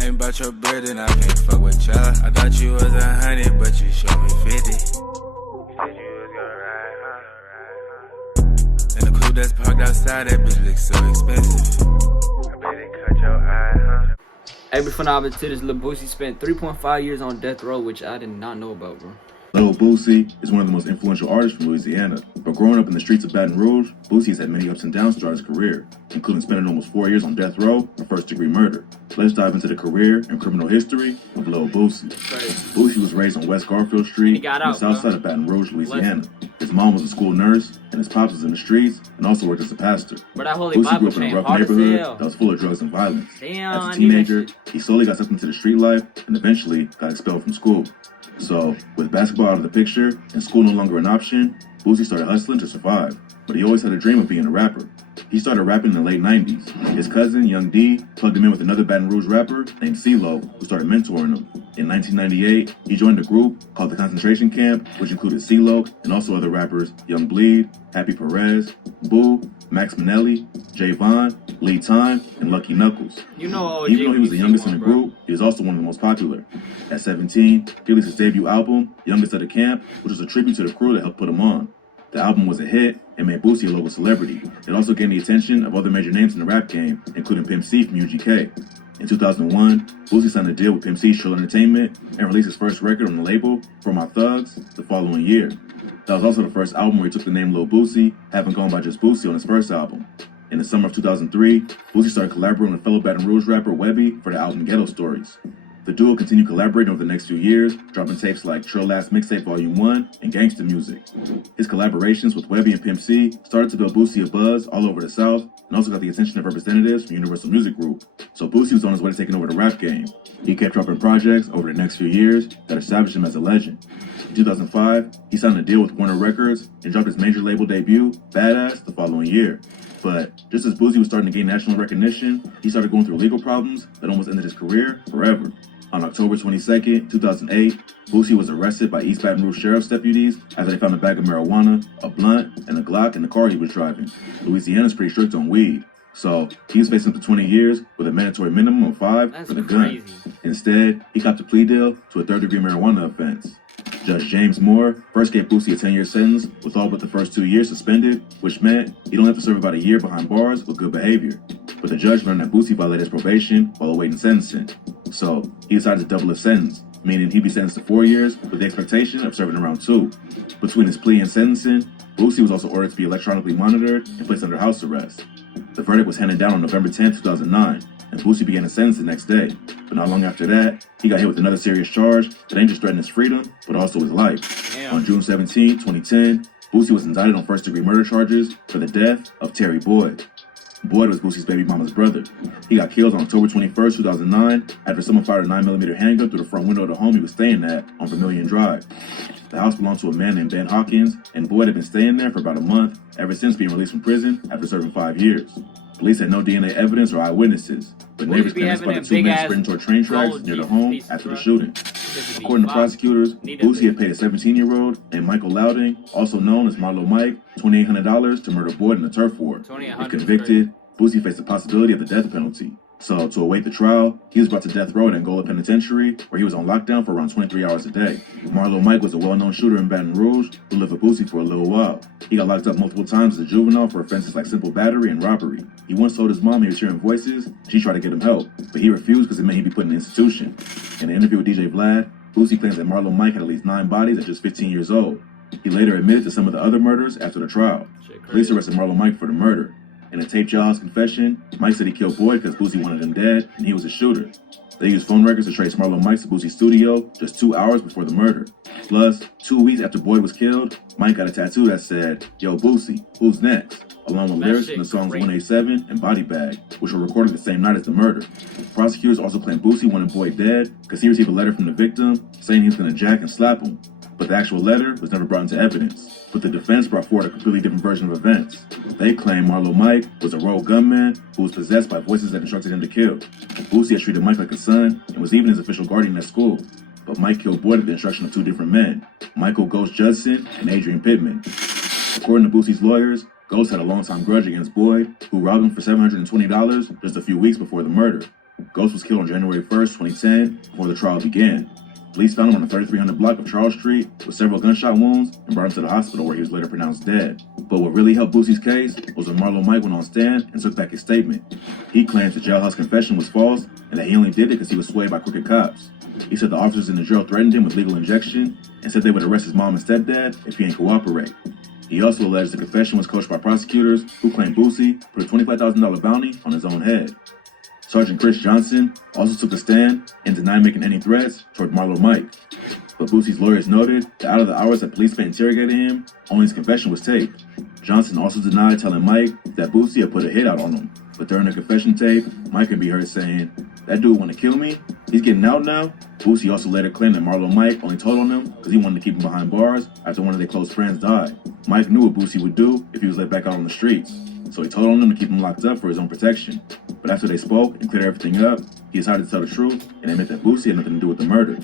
Ain't about your bread and I can't fuck with ya. I thought you was 100, but you showed me 50. You said you was gonna ride, huh? And the coupe that's parked outside, that bitch looks so expensive. I bet it cut your eye, huh? Hey, before now, to this, Lil Boosie spent 3.5 years on death row, which I did not know about, bro. Lil Boosie is one of the most influential artists from Louisiana, but growing up in the streets of Baton Rouge, Boosie has had many ups and downs throughout his career, including spending almost 4 years on death row for first-degree murder. Let's dive into the career and criminal history of Lil Boosie. Boosie was raised on West Garfield Street on the south side of Baton Rouge, Louisiana. His mom was a school nurse, and his pops was in the streets and also worked as a pastor. Boosie grew up in a rough neighborhood that was full of drugs and violence. As a teenager, he slowly got sucked into the street life and eventually got expelled from school. So, with basketball out of the picture and school no longer an option, Boosie started hustling to survive. But he always had a dream of being a rapper. He started rapping in the late 90s. His cousin, Young D, plugged him in with another Baton Rouge rapper named CeeLo, who started mentoring him. In 1998, he joined a group called the Concentration Camp, which included CeeLo and also other rappers Young Bleed, Happy Perez, Boo, Max Minnelli, Javon, Lee Time, and Lucky Knuckles. You know, even though he was the youngest in the group, he was also one of the most popular. At 17, he released his debut album, Youngest of the Camp, which was a tribute to the crew that helped put him on. The album was a hit and made Boosie a local celebrity. It also gained the attention of other major names in the rap game, including Pimp C from UGK. In 2001, Boosie signed a deal with Pimp C's Trill Entertainment and released his first record on the label, For My Thugs, the following year. That was also the first album where he took the name Lil Boosie, having gone by just Boosie on his first album. In the summer of 2003, Boosie started collaborating with fellow Baton Rouge rapper Webby for the album Ghetto Stories. The duo continued collaborating over the next few years, dropping tapes like Trill Last Mixtape Volume 1 and Gangsta Music. His collaborations with Webby and Pimp C started to build Boosie a buzz all over the South and also got the attention of representatives from Universal Music Group. So Boosie was on his way to taking over the rap game. He kept dropping projects over the next few years that established him as a legend. In 2005, he signed a deal with Warner Records and dropped his major label debut, Badass, the following year. But just as Boosie was starting to gain national recognition, he started going through legal problems that almost ended his career forever. On October 22nd, 2008, Boosie was arrested by East Baton Rouge Sheriff's deputies after they found a bag of marijuana, a blunt, and a Glock in the car he was driving. Louisiana's pretty strict on weed, so he was facing up to 20 years with a mandatory minimum of 5 for the gun. Instead, he copped a plea deal to a third-degree marijuana offense. Judge James Moore first gave Boosie a 10-year sentence with all but the first 2 years suspended, which meant he'd only have to serve about a year behind bars with good behavior. But the judge learned that Boosie violated his probation while awaiting sentencing. So he decided to double his sentence, meaning he'd be sentenced to 4 years with the expectation of serving around 2. Between his plea and sentencing, Boosie was also ordered to be electronically monitored and placed under house arrest. The verdict was handed down on November 10, 2009, and Boosie began his sentence the next day. But not long after that, he got hit with another serious charge that didn't just threaten his freedom, but also his life. On June 17, 2010, Boosie was indicted on first-degree murder charges for the death of Terry Boyd. Boyd was Boosie's baby mama's brother. He got killed on October 21st, 2009, after someone fired a 9mm handgun through the front window of the home he was staying at on Vermilion Drive. The house belonged to a man named Ben Hawkins, and Boyd had been staying there for about a month, ever since being released from prison after serving 5 years. Police had no DNA evidence or eyewitnesses, but neighbors claimed they spotted 2 men sprinting toward train tracks near the home after the shooting. According to prosecutors, Boosie had paid a 17-year-old named Michael Louding, also known as Marlo Mike, $2,800 to murder Boyd in a turf war. If convicted, Boosie faced the possibility of the death penalty. So, to await the trial, he was brought to death row at Angola Penitentiary, where he was on lockdown for around 23 hours a day. Marlo Mike was a well-known shooter in Baton Rouge who lived with Boosie for a little while. He got locked up multiple times as a juvenile for offenses like simple battery and robbery. He once told his mom he was hearing voices, and she tried to get him help, but he refused because it meant he'd be put in an institution. In an interview with DJ Vlad, Boosie claims that Marlo Mike had at least 9 bodies at just 15 years old. He later admitted to some of the other murders after the trial. Police arrested Marlo Mike for the murder. In a taped jailhouse confession, Mike said he killed Boyd because Boosie wanted him dead, and he was a shooter. They used phone records to trace Marlo Mike to Boosie's studio just 2 hours before the murder. Plus, 2 weeks after Boyd was killed, Mike got a tattoo that said, "Yo, Boosie, who's next?" along with lyrics from the songs 187 and Body Bag, which were recorded the same night as the murder. Prosecutors also claimed Boosie wanted Boyd dead because he received a letter from the victim saying he was going to jack and slap him. But the actual letter was never brought into evidence. But the defense brought forward a completely different version of events. They claimed Marlo Mike was a rogue gunman who was possessed by voices that instructed him to kill. Boosie had treated Mike like a son and was even his official guardian at school. But Mike killed Boyd at the instruction of 2 different men, Michael Ghost Judson and Adrian Pittman. According to Boosie's lawyers, Ghost had a long-time grudge against Boyd, who robbed him for $720 just a few weeks before the murder. Ghost was killed on January 1st, 2010, before the trial began. Police found him on the 3300 block of Charles Street with several gunshot wounds and brought him to the hospital where he was later pronounced dead. But what really helped Boosie's case was when Marlo Mike went on stand and took back his statement. He claimed the jailhouse confession was false and that he only did it because he was swayed by crooked cops. He said the officers in the jail threatened him with legal injection and said they would arrest his mom and stepdad if he didn't cooperate. He also alleged the confession was coached by prosecutors who claimed Boosie put a $25,000 bounty on his own head. Sergeant Chris Johnson also took the stand and denied making any threats toward Marlo Mike. But Boosie's lawyers noted that out of the hours that police spent interrogating him, only his confession was taped. Johnson also denied telling Mike that Boosie had put a hit out on him. But during the confession tape, Mike could be heard saying, "That dude want to kill me? He's getting out now?" Boosie also later claimed that Marlo Mike only told on him because he wanted to keep him behind bars after one of their close friends died. Mike knew what Boosie would do if he was let back out on the streets, so he told on him to keep him locked up for his own protection. But after they spoke and cleared everything up, he decided to tell the truth and admit that Boosie had nothing to do with the murder.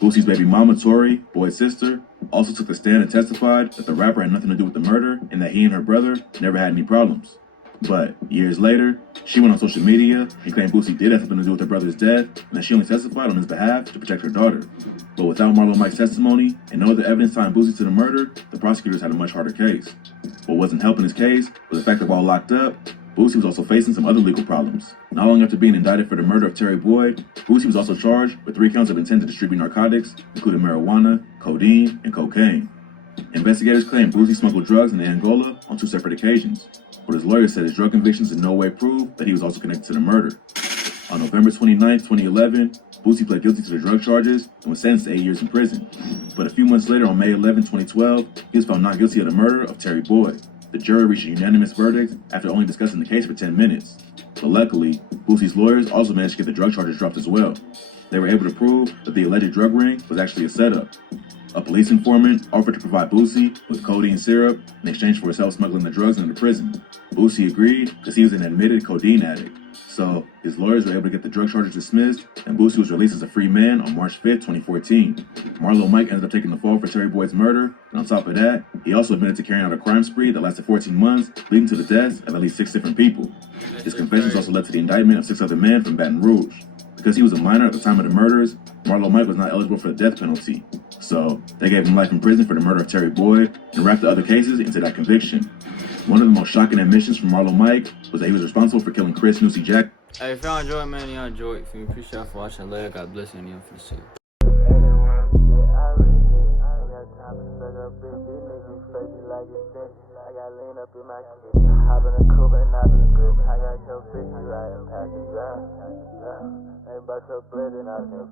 Boosie's baby mama, Tori, Boyd's sister, also took the stand and testified that the rapper had nothing to do with the murder and that he and her brother never had any problems. But years later, she went on social media and claimed Boosie did have something to do with her brother's death and that she only testified on his behalf to protect her daughter. But without Marlo Mike's testimony and no other evidence tying Boosie to the murder, the prosecutors had a much harder case. What wasn't helping his case was the fact that while locked up, Boosie was also facing some other legal problems. Not long after being indicted for the murder of Terry Boyd, Boosie was also charged with 3 counts of intent to distribute narcotics, including marijuana, codeine, and cocaine. Investigators claim Boosie smuggled drugs into Angola on 2 separate occasions, but his lawyer said his drug convictions in no way proved that he was also connected to the murder. On November 29, 2011, Boosie pled guilty to the drug charges and was sentenced to 8 years in prison. But a few months later, on May 11, 2012, he was found not guilty of the murder of Terry Boyd. The jury reached a unanimous verdict after only discussing the case for 10 minutes. But luckily, Boosie's lawyers also managed to get the drug charges dropped as well. They were able to prove that the alleged drug ring was actually a setup. A police informant offered to provide Boosie with codeine syrup in exchange for his help smuggling the drugs into prison. Boosie agreed because he was an admitted codeine addict. So his lawyers were able to get the drug charges dismissed, and Boosie was released as a free man on March 5, 2014. Marlo Mike ended up taking the fall for Terry Boyd's murder, and on top of that, he also admitted to carrying out a crime spree that lasted 14 months, leading to the deaths of at least 6 different people. His confessions also led to the indictment of 6 other men from Baton Rouge. Because he was a minor at the time of the murders, Marlo Mike was not eligible for the death penalty. So they gave him life in prison for the murder of Terry Boyd and wrapped the other cases into that conviction. One of the most shocking admissions from Marlo Mike was that he was responsible for killing Chris Newsy Jack. Hey, if y'all enjoy it, man, y'all enjoy it. Appreciate y'all for watching. Later, God bless you, and y'all for the shit. Hop in the coupe and not the grip. I got your bitch, you riding past the ground. Ain't about your bread and I can